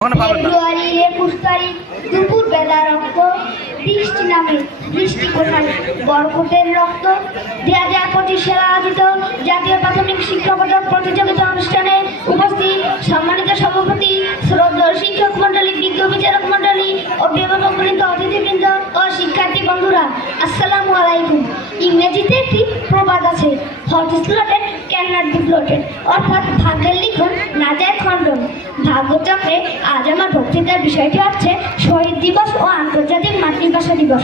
ফেব্রুয়ারির 21 তারিখ দুপুর বেলা রক্ত বৃষ্টি নামে বৃষ্টি কোথায় বরকতের রক্ত 2025 সালে আয়োজিত জাতীয় প্রাথমিক শিক্ষা পদক প্রতিযোগিতা অনুষ্ঠানে উপস্থিত সম্মানিত সভাপতি, শ্রদ্ধেয় শিক্ষক মন্ডলী, বিজ্ঞ বিচারক মন্ডলী, অভিভাবকবৃন্দ, অতিথিবৃন্দ ও শিক্ষার্থী বন্ধুরা, আসসালামু আলাইকুম। ইংরেজিতে একটি প্রবাদ আছে, what is allotted can not be blotted, অর্থাৎ ভাগ্যের লিখন না যায় খণ্ডন। ভাগ্যচক্রে আজ আমার বক্তৃতার বিষয়টি হচ্ছে শহীদ দিবস ও আন্তর্জাতিক মাতৃভাষা দিবস।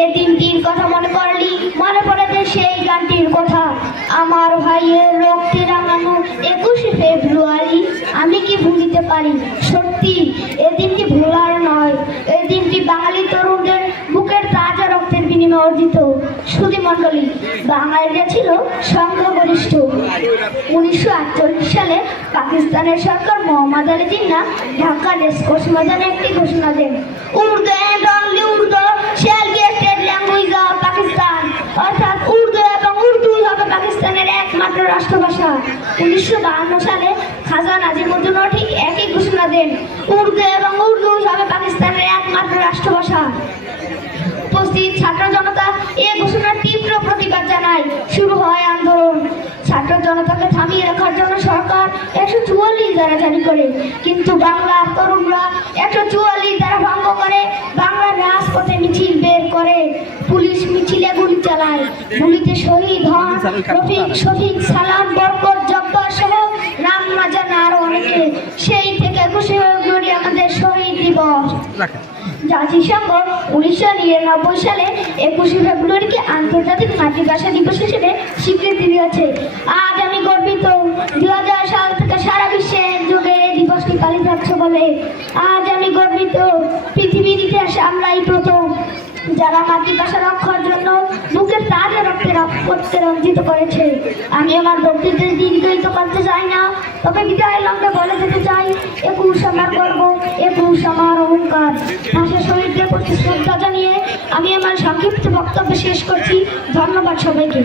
এই দিনটির কথা মনে পড়লি মনে পড়ে যে সেই গানটির কথা, আমার ভাইয়ের রক্তে রাঙানো 21শে ফেব্রুয়ারি আমি কি ভুলিতে পারি। সত্যি এই দিনটি ভোলার নয়, এই দিনটি বাঙালি তরুণদের বুকের তাজা রক্তের বিনিময়ে অর্জিত। সুধীমণ্ডলী, বাঙালিরা ছিল সংখ্যাগরিষ্ঠ। 1948 সালে পাকিস্তানের সরকার মোহাম্মদ আলী জিন্নাহ ঢাকা রেসকোর্স ময়দানে একটি ঘোষণা দেন, Urdu and only Urdu shall be a state language of Pakistan, অর্থাৎ উর্দু এবং উর্দু হবে পাকিস্তানের একমাত্র রাষ্ট্রভাষা। 1952 সালে খাজা নাজিমুদ্দিন ঠিক একই ঘোষণা দেন, উর্দু এবং উর্দু হবে পাকিস্তানের একমাত্র রাষ্ট্রভাষা। উপস্থিত ছাত্র জনতা এই ঘোষণার তীব্র প্রতিবাদ জানায়। শুরু হয় আন্দোলন। ছাত্র জনতাকে থামিয়ে রাখার জন্য সরকার 144 ধারা জারি করে, কিন্তু বাংলার তরুণরা 144 ধারা ভঙ্গ করে বাংলার রাজপথে মিছিল বের করে। পুলিশ মিছিলে গুলি চালায়, গুলিতে শহীদ হন রফিক, শফিক, সালাম, বরকত, জব্বার সহ নাম না জানা আরো অনেকে। সেই থেকে 21শে ফেব্রুয়ারি আমাদের শহীদ দিবস। জাতিসংঘ 1999 সালে 21শে ফেব্রুয়ারিকে আন্তর্জাতিক মাতৃভাষা দিবস হিসেবে স্বীকৃতি দিয়েছে। আজ আমি গর্বিত 2000 সাল থেকে সারা বিশ্বে যুগে এই দিবসটি পালিত হচ্ছে বলে। আজ আমি গর্বিত পৃথিবীর ইতিহাসে আমরাই প্রথম যারা মাতৃভাষা রক্ষার জন্য বুকের তাজা রক্তে রঞ্জিত করেছে। আমি আমার বক্তৃতা দীর্ঘায়িত করতে চাই না, তবে বিদায় লগ্নে বলে যেতে চাই, 21 আমার গর্ব, 21 আমার অহংকার। ভাষা শহীদদের প্রতি শ্রদ্ধা জানিয়ে আমি আমার সংক্ষিপ্ত বক্তব্য শেষ করছি। ধন্যবাদ সবাইকে।